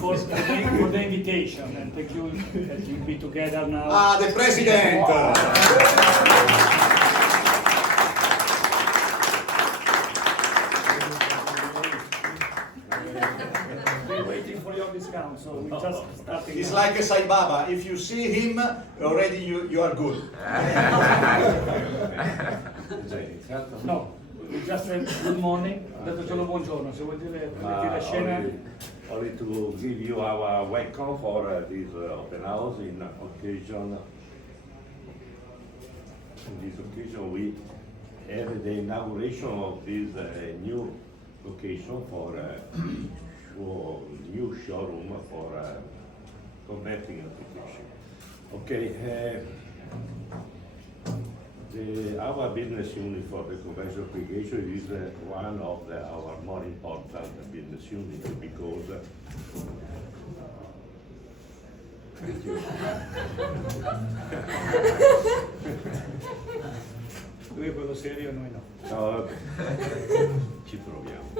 for the invitation, and thank you that we'll be together now. Ah, the president! We're waiting for your discount, so we just starting. It's now. like a Sai Baba. If you see him, already you are good. No, we just said good morning, ho detto solo buongiorno, se vuoi dire la scena. Only to give you our welcome for this open house in occasion. On this occasion, we have the inauguration of this new location for new showroom for converting application. Okay. Our business unit for the conversion application is one of our more important business units because thank you. Lui è quello serio, noi no. No, ci proviamo.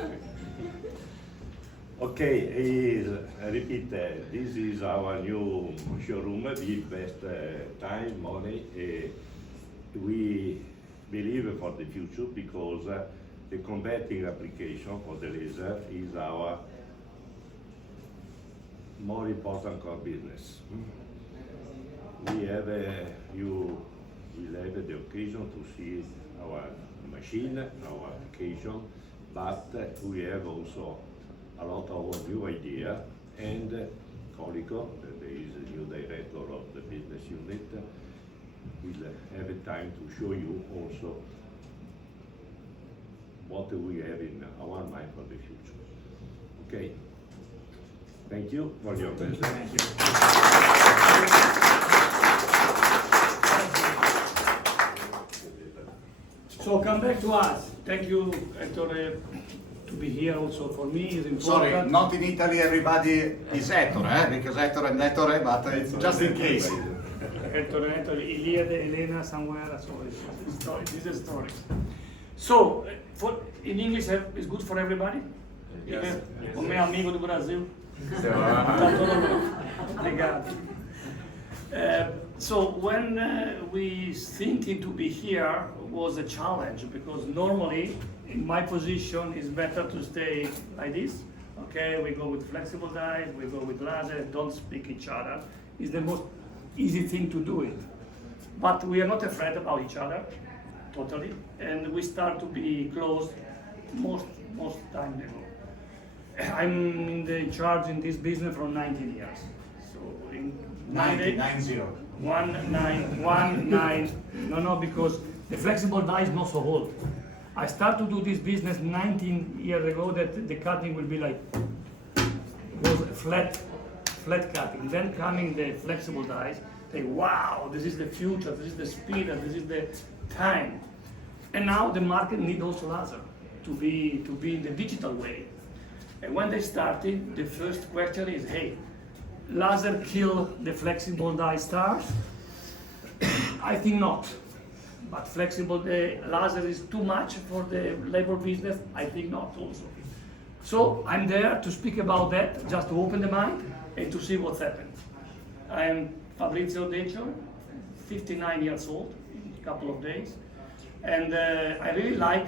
Okay, repeat, this is our new showroom. We invest time, money. We believe for the future because the converting application for the laser is our more important core business. We have you will have the occasion to see our machine, our application, but we have also a lot of new idea, and Colico, that is the new director of the business unit, will have a time to show you also what we have in our mind for the future. Okay. Thank you for your presence. Thank you. So come back to us. Thank you, Ettore, to be here also for me is important. Sorry, not in Italy everybody is Ettore, because Ettore and Ettore, but it's just in case. Ettore, Iliade, Elena, somewhere, so this is a story. So, in English is good for everybody? Yes. O meu amigo do Brasil. Tá todo mundo. Obrigado. So when we thinking to be here was a challenge because normally in my position it's better to stay like this. Okay, we go with flexible dies, we go with laser, don't speak each other. It's the most easy thing to do it. But we are not afraid about each other, totally, and we start to be close most time ago. I'm in the charge in this business for 19 years. So in 90. 19. No, because the flexible die is not so old. I started to do this business 19 years ago that the cutting will be like, was a flat cutting. Then coming the flexible dies, say, wow, this is the future, this is the speed, and this is the time. And now the market needs also laser to be in the digital way. And when they started, the first question is, hey, laser kill the flexible die stars? I think not. But flexible laser is too much for the labor business? I think not also. So I'm there to speak about that, just to open the mind and to see what's happened. I am Fabrizio Decio, 59 years old in a couple of days. And I really like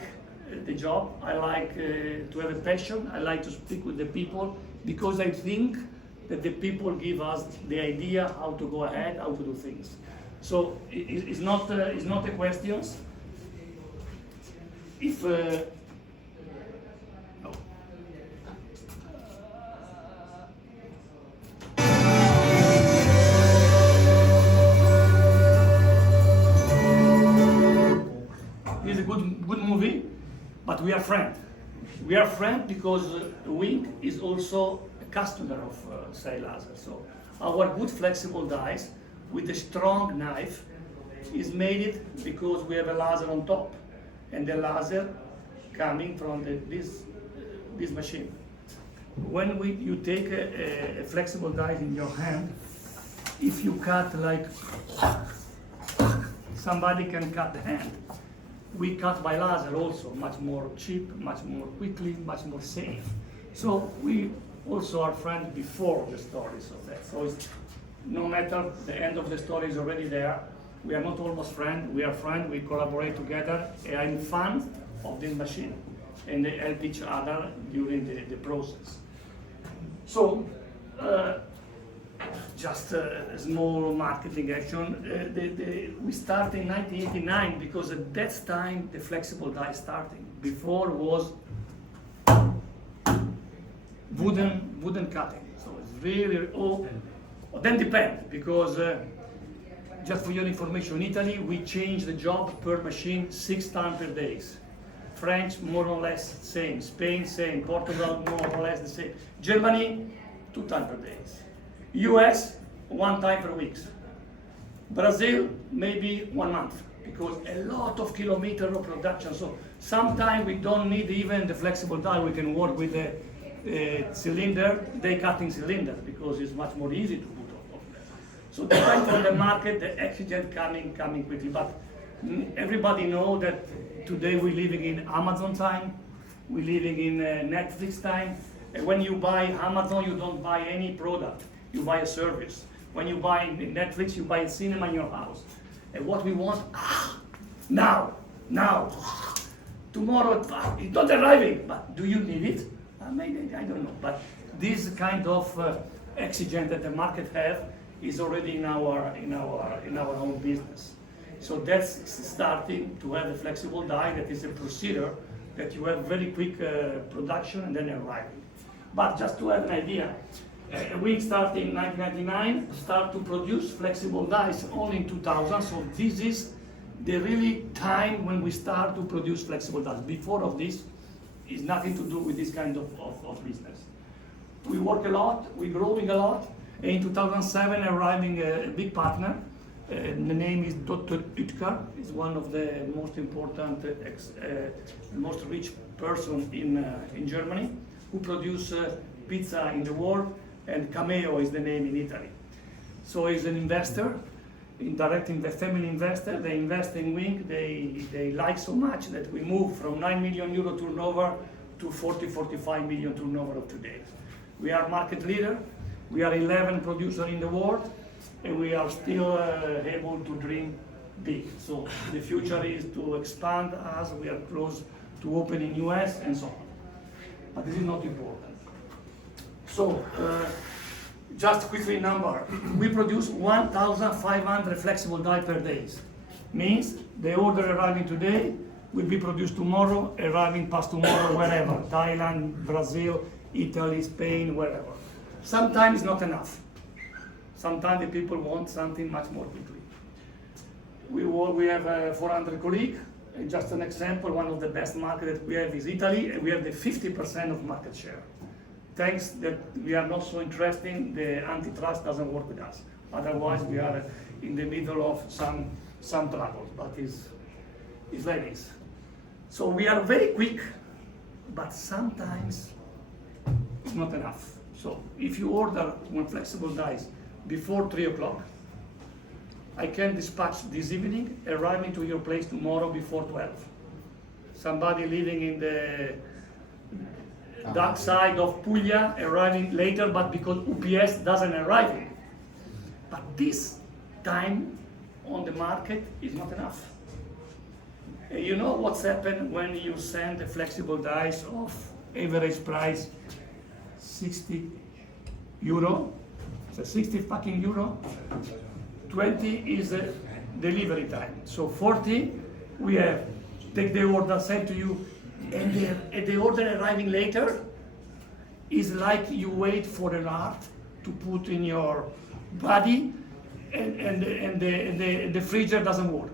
the job. I like to have a passion. I like to speak with the people because I think that the people give us the idea how to go ahead, how to do things. So it's not a question. If no. It's a good movie, but we are friends. We are friends because Wing is also a customer of SEI Laser. So our good flexible dies with a strong knife is made it because we have a laser on top, and the laser coming from this machine. When you take a flexible die in your hand, if you cut like somebody can cut the hand. We cut by laser also, much more cheap, much more quickly, much more safe. So we also our friend before the story. So it's, no matter the end of the story is already there. We are not almost friends. We are friends. We collaborate together. And I'm fan of this machine, and they help each other during the process. So. Just a small marketing action. We started in 1989 because at that time the flexible die starting. Before was wooden cutting. So it's really then depend because just for your information, in Italy we change the job per machine 6 times per day. French more or less same. Spain same. Portugal more or less the same. Germany 2 times per day. US 1 time per week. Brazil maybe 1 month because a lot of kilometers of production. So sometimes we don't need even the flexible die. We can work with the cylinder, die cutting cylinder because it's much more easy to put on there. So depends on the market, the exigent coming quickly. But everybody know that today we're living in Amazon time. We're living in Netflix time. And when you buy Amazon, you don't buy any product. You buy a service. When you buy in Netflix, you buy a cinema in your house. And what we want, now. Tomorrow, it's not arriving, but do you need it? Maybe, I don't know. But this kind of exigent that the market have is already in our own business. So that's starting to have a flexible die that is a procedure that you have very quick production and then arriving. But just to have an idea, we started in 1999, start to produce flexible dies only in 2000, so this is the really time when we start to produce flexible dies. Before of this, is nothing to do with this kind of business. We work a lot, we're growing a lot, and in 2007 arriving a big partner, the name is Dr. Utkar, is one of the most important, most rich person in Germany, who produce pizza in the world, and Cameo is the name in Italy. So he's an investor, indirect family investor. They invest in Wing. They like so much that we move from 9 million euro turnover to 45 million turnover of today. We are market leader. We are 11 producer in the world, and we are still able to dream big. So the future is to expand us. We are close to open in US and so on. But this is not important. So, just quickly number, we produce 1,500 flexible die per day. Means the order arriving today will be produced tomorrow, arriving past tomorrow, wherever, Thailand, Brazil, Italy, Spain, wherever. Sometimes it's not enough. Sometimes the people want something much more quickly. We have 400 colleagues. Just an example, one of the best markets that we have is Italy, and we have the 50% of market share. Thanks that we are not so interesting, the antitrust doesn't work with us. Otherwise, we are in the middle of some trouble, but it's like this. So we are very quick, but sometimes it's not enough. So if you order one flexible dies before 3 o'clock, I can dispatch this evening, arriving to your place tomorrow before 12. Somebody living in the dark side of Puglia arriving later, but because UPS doesn't arrive. But this time on the market is not enough. You know what's happened when you send a flexible dies of average price 60 euro, so 60 fucking euro, 20 is a delivery time. So 40, we have take the order, sent to you, and the order arriving later is like you wait for an art to put in your body, and the freezer doesn't work.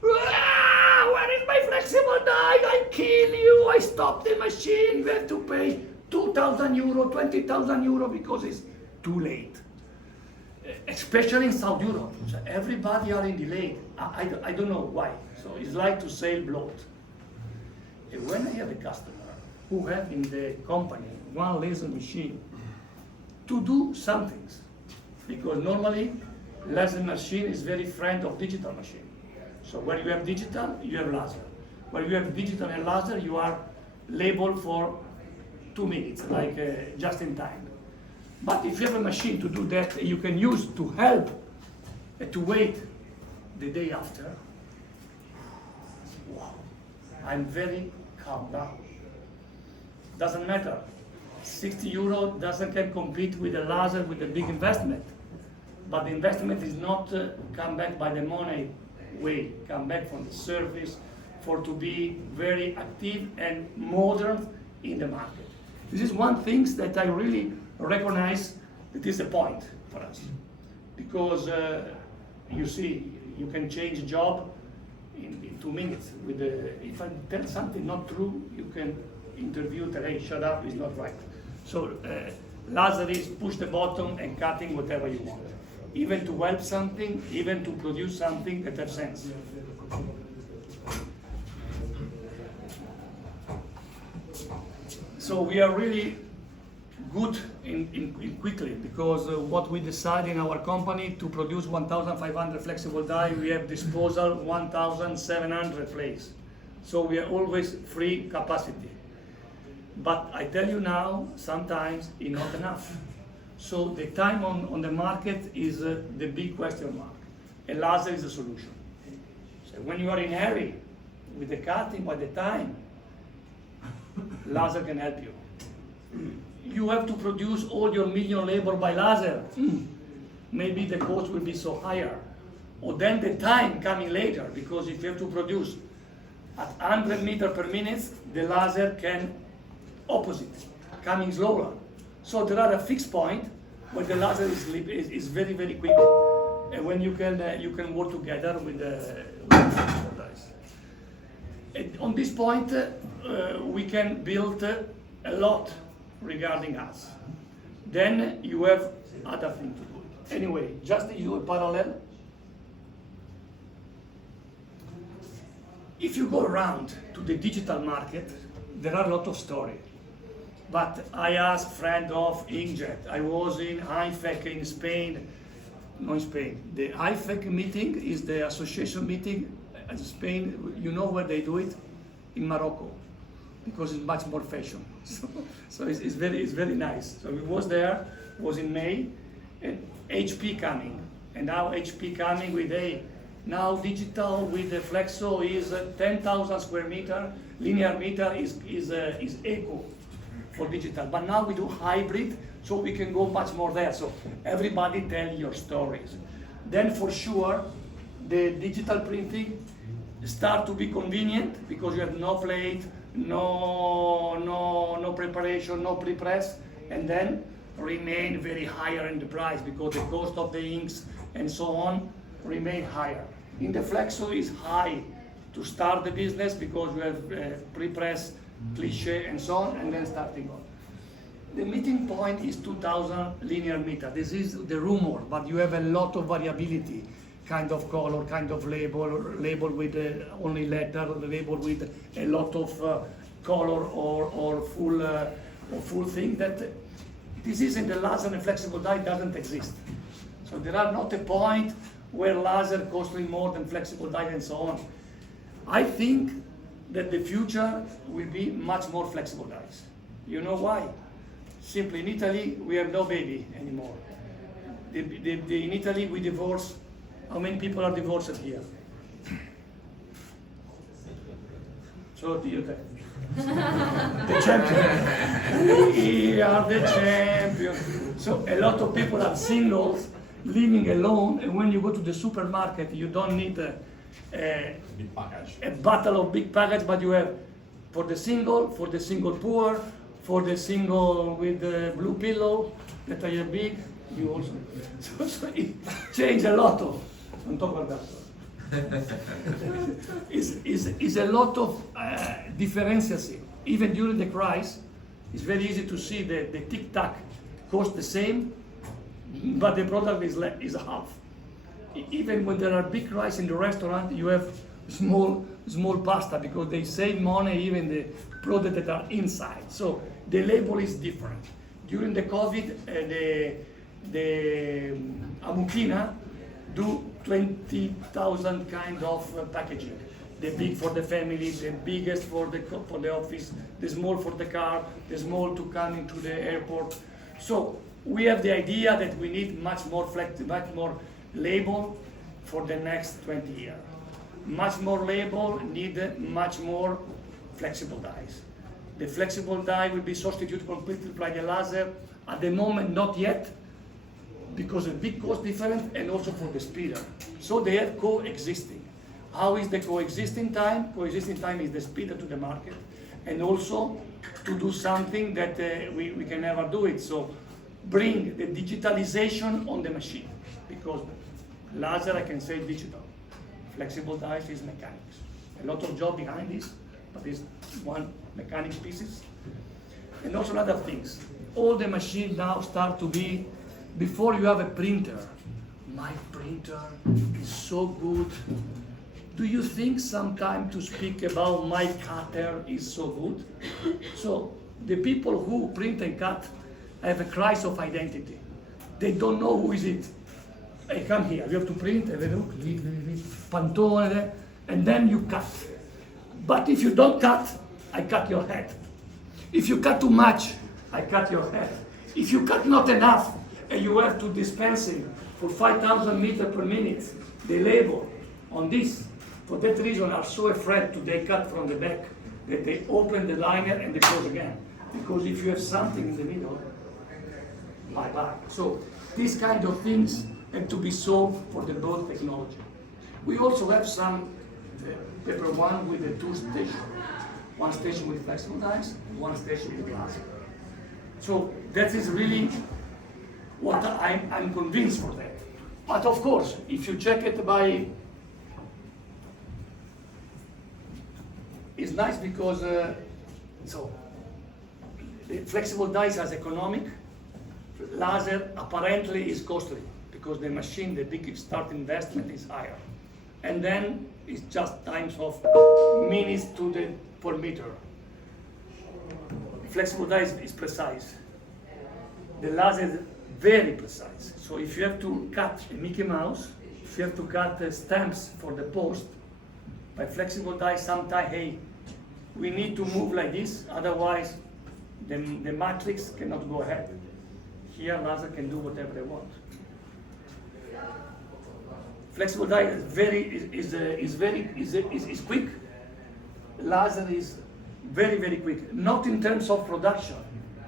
Where is my flexible die? I kill you, I stop the machine, you have to pay 2,000 euro, 20,000 euro because it's too late. Especially in South Europe, so everybody are in delay. I don't know why. So it's like to sail bloat. And when I have a customer who have in the company one laser machine to do some things, because normally laser machine is very friend of digital machine. So when you have digital, you have laser. When you have digital and laser, you are labeled for 2 minutes, like just in time. But if you have a machine to do that, you can use to help to wait the day after. Wow. I'm very calm now. Doesn't matter. 60 euro doesn't can compete with a laser with a big investment. But the investment is not come back by the money way, come back from the service for to be very active and modern in the market. This is one thing that I really recognize that is a point for us. Because you see, you can change a job in 2 minutes. If I tell something not true, you can interview, tell, hey, shut up, it's not right. So laser is push the button and cutting whatever you want. Even to weld something, even to produce something that has sense. So we are really good in quickly, because what we decide in our company to produce 1,500 flexible die, we have disposal 1,700 plates. So we are always free capacity. But I tell you now, sometimes it's not enough. So the time on the market is the big question mark. A laser is a solution. So when you are in hurry with the cutting by the time, laser can help you. You have to produce all your million labor by laser. Maybe the cost will be so higher. Or then the time coming later, because if you have to produce at 100 meters per minute, the laser can opposite, coming slower. So there are a fixed point where the laser is very, very quick, and when you can work together with the dice. And on this point, we can build a lot regarding us. Then you have other things to do. Anyway, just to do a parallel. If you go around to the digital market, there are a lot of stories. But I asked friend of Inkjet. I was in IFEC in Spain, no in Spain. The IFEC meeting is the association meeting in Spain. You know where they do it? In Morocco, because it's much more fashion. So it's very nice. So we was there, was in May, and HP coming. And now HP coming with now digital with the Flexo is 10,000 square meter, linear meter is eco for digital. But now we do hybrid, so we can go much more there. So everybody tell your stories. Then for sure, the digital printing start to be convenient because you have no plate, no preparation, no pre-press, and then remain very higher in the price because the cost of the inks and so on remain higher. In the Flexo is high to start the business because you have pre-press, cliche and so on, and then starting on. The meeting point is 2,000 linear meter. This is the rumor, but you have a lot of variability. Kind of color, kind of label with only letter, label with a lot of color or full thing. That this is in the laser and flexible die doesn't exist. So there are not a point where laser costing more than flexible die and so on. I think that the future will be much more flexible dies. You know why? Simply in Italy we have no baby anymore. In Italy we divorce. How many people are divorced here? So the champion. We are the champion. So a lot of people are singles, living alone, and when you go to the supermarket, you don't need a battle of big package, but you have for the single poor, for the single with the blue pillow that are big, you also. So it changed a lot of. On top of that, is a lot of differentiation. Even during the crisis, it's very easy to see that the tic-tac cost the same, but the product is half. Even when there are big crises in the restaurant, you have small pasta because they save money even the products that are inside. So the label is different. During the COVID, the Amukina do 20,000 kind of packaging. The big for the family, the biggest for the office, the small for the car, the small to come into the airport. So we have the idea that we need much more label for the next 20 years. Much more label need much more flexible dies. The flexible die will be substituted completely by the laser. At the moment, not yet, because of big cost difference and also for the speeder. So they are coexisting. How is the coexisting time? Coexisting time is the speeder to the market, and also to do something that we can never do it. So bring the digitalization on the machine, because laser, I can say digital. Flexible dies is mechanics. A lot of job behind this, but it's one mechanics pieces. And also other things. All the machines now start to be, before you have a printer, my printer is so good. Do you think sometime to speak about my cutter is so good? So the people who print and cut have a crisis of identity. They don't know who is it. Hey, come here, you have to print, pantone, and then you cut. But if you don't cut, I cut your head. If you cut too much, I cut your head. If you cut not enough, and you have to dispensing for 5,000 meters per minute, the label on this, for that reason are so afraid to they cut from the back, that they open the liner and they close again. Because if you have something in the middle, bye-bye. So these kind of things have to be solved for the both technology. We also have some paper one with the two stations. One station with flexible dies, one station with glass. So that is really what I'm convinced for that. But of course, if you check it by, it's nice because so the flexible dies as economic, laser apparently is costly because the machine, the big start investment is higher. And then it's just times of minutes to the per meter. Flexible die is precise. The laser is very precise. So if you have to cut a Mickey Mouse, if you have to cut stamps for the post, by flexible die sometimes, hey, we need to move like this, otherwise the matrix cannot go ahead. Here laser can do whatever they want. Flexible die is quick. Laser is very, very quick. Not in terms of production,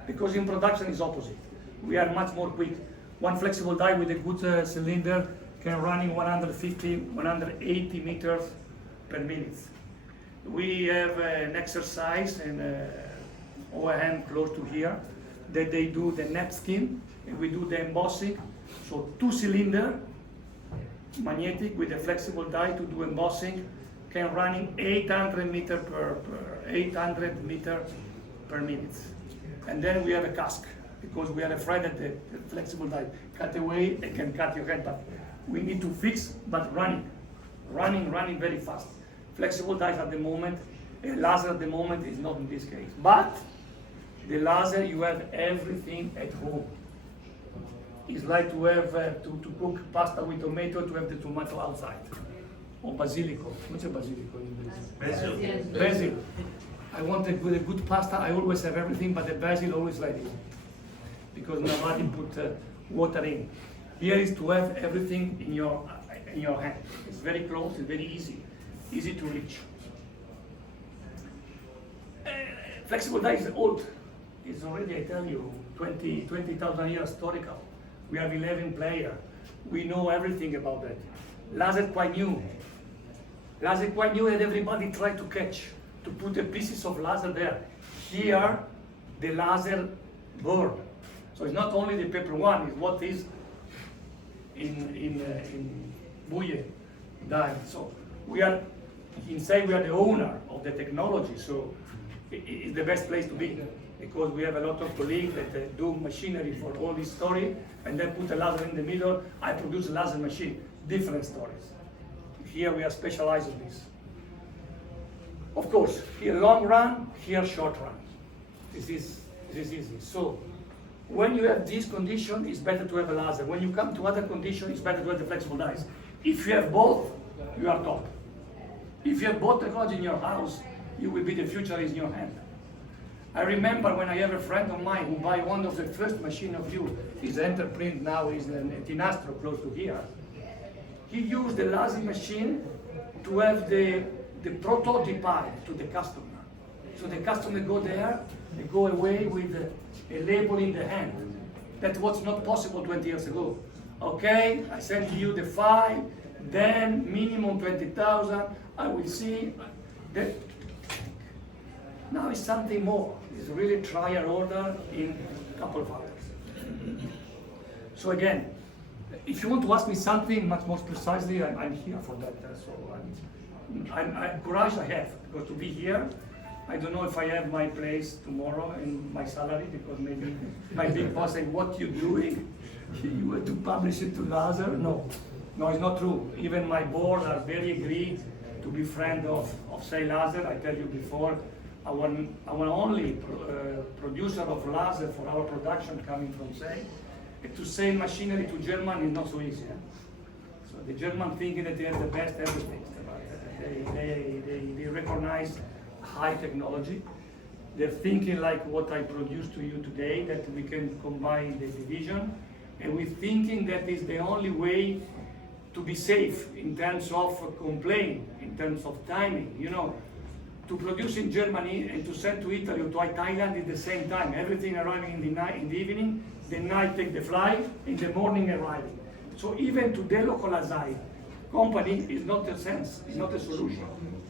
because in production is opposite. We are much more quick. One flexible die with a good cylinder can run in 150, 180 meters per minute. We have an exercise and OEM close to here that they do the napkin and we do the embossing. So 2 cylinder magnetic with a flexible die to do embossing can run in 800 meter per minute. And then we have a cask because we are afraid that the flexible die cut away and can cut your head. But we need to fix, but running very fast. Flexible dies at the moment, laser at the moment is not in this case. But the laser, you have everything at home. It's like to have to cook pasta with tomato, to have the tomato outside. Or basilico. What's a basilico in English? Basil. I want with a good pasta, I always have everything, but the basil always like this. Because nobody put water in. Here is to have everything in your hand. It's very close, it's very easy to reach. Flexible die is old. It's already, I tell you, 20,000 years historical. We have 11 players. We know everything about that. Laser quite new. Laser quite new and everybody tried to catch, to put the pieces of laser there. Here, the laser burn. So it's not only the paper one, it's what is in Bouye die. So we are, inside we are the owner of the technology, so it's the best place to be. Because we have a lot of colleagues that do machinery for all this story, and then put a laser in the middle. I produce a laser machine, different stories. Here we are specialized in this. Of course, here long run, here short run. This is easy. So when you have this condition, it's better to have a laser. When you come to other conditions, it's better to have the flexible dies. If you have both, you are top. If you have both technology in your house, you will be the future is in your hand. I remember when I have a friend of mine who buy one of the first machine of you, his Enterprint now is in Tinastro, close to here. He used the laser machine to have the prototype to the customer. So the customer go there, they go away with a label in the hand. That was not possible 20 years ago. Okay, I send you the file, then minimum 20,000, I will see. Now it's something more. It's really trial order in a couple of hours. So again, if you want to ask me something much more precisely, I'm here for that. So I'm courage I have, because to be here, I don't know if I have my place tomorrow in my salary, because maybe my big boss say, what you doing? You have to publish it to Laser? No, it's not true. Even my board are very agreed to be friend of SEI Laser. I tell you before, our only producer of laser for our production coming from SEI. To sell machinery to Germany is not so easy. So the German thinking that they are the best everything. They recognize high technology. They're thinking like what I produced to you today, that we can combine the division. And we're thinking that is the only way to be safe in terms of complaint, in terms of timing. You know, to produce in Germany and to send to Italy or to Thailand at the same time. Everything arriving in the night, in the evening, the night take the flight, in the morning arriving. So even to delocalize company is not a sense, is not a solution.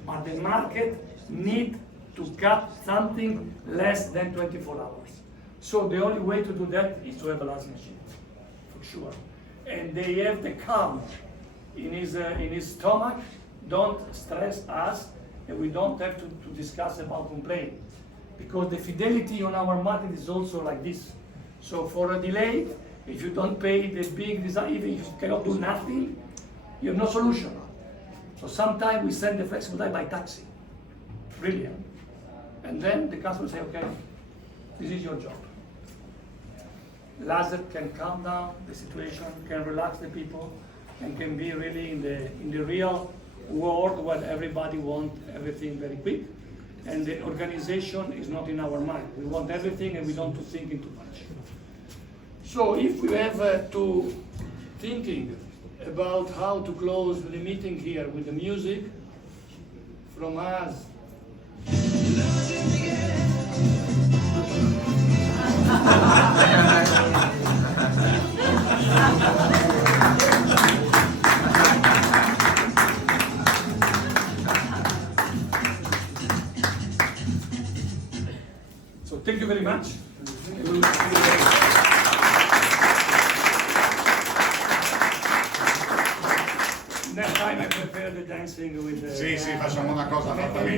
But the market need to cut something less than 24 hours. So the only way to do that is to have a laser machine, for sure. And they have the calm in his stomach. Don't stress us, and we don't have to discuss about complaint, because the fidelity on our market is also like this. So for a delay, if you don't pay the big design, even if you cannot do nothing, you have no solution. So sometimes we send the flexible die by taxi. Brilliant. And then the customer say, okay, this is your job. Laser can calm down the situation, can relax the people, and can be really in the real world where everybody wants everything very quick. And the organization is not in our mind. We want everything and we don't think too much. So if we have to thinking about how to close the meeting here with the music from us. So thank you very much. Next time I prepare the dancing with the... Sì, facciamo una cosa fatta bene.